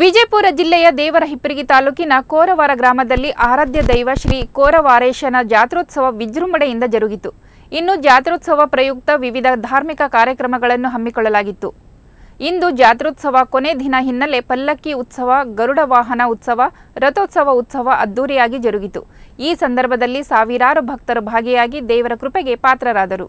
ವಿಜಯಪುರ ಜಿಲ್ಲೆಯ ದೇವರಹಿಪ್ಪರಗಿ ತಾಲೂಕಿನ ಕೋರವಾರ ಗ್ರಾಮದಲ್ಲಿ ಆರಾಧ್ಯ ದೈವ ಶ್ರೀ ಕೋರವಾರೇಶನ ಜಾತ್ರೋತ್ಸವ ವಿಜೃಂಭಣೆಯಿಂದ ಜರುಗಿತು. ಇನ್ನು ಜಾತ್ರೋತ್ಸವ ಪ್ರಯುಕ್ತ ವಿವಿಧ ಧಾರ್ಮಿಕ ಕಾರ್ಯಕ್ರಮಗಳನ್ನು ಹಮ್ಮಿಕೊಳ್ಳಲಾಗಿತ್ತು. ಇಂದು ಜಾತ್ರೋತ್ಸವ ಕೊನೆ ದಿನ ಹಿನ್ನೆಲೆ ಪಲ್ಲಕ್ಕಿ ಉತ್ಸವ, ಗರುಡ ವಾಹನ ಉತ್ಸವ, ರಥೋತ್ಸವ ಉತ್ಸವ ಅದ್ದೂರಿಯಾಗಿ ಜರುಗಿತು. ಈ ಸಂದರ್ಭದಲ್ಲಿ ಸಾವಿರಾರು ಭಕ್ತರು ಭಾಗಿಯಾಗಿ ದೇವರ ಕೃಪೆಗೆ ಪಾತ್ರರಾದರು.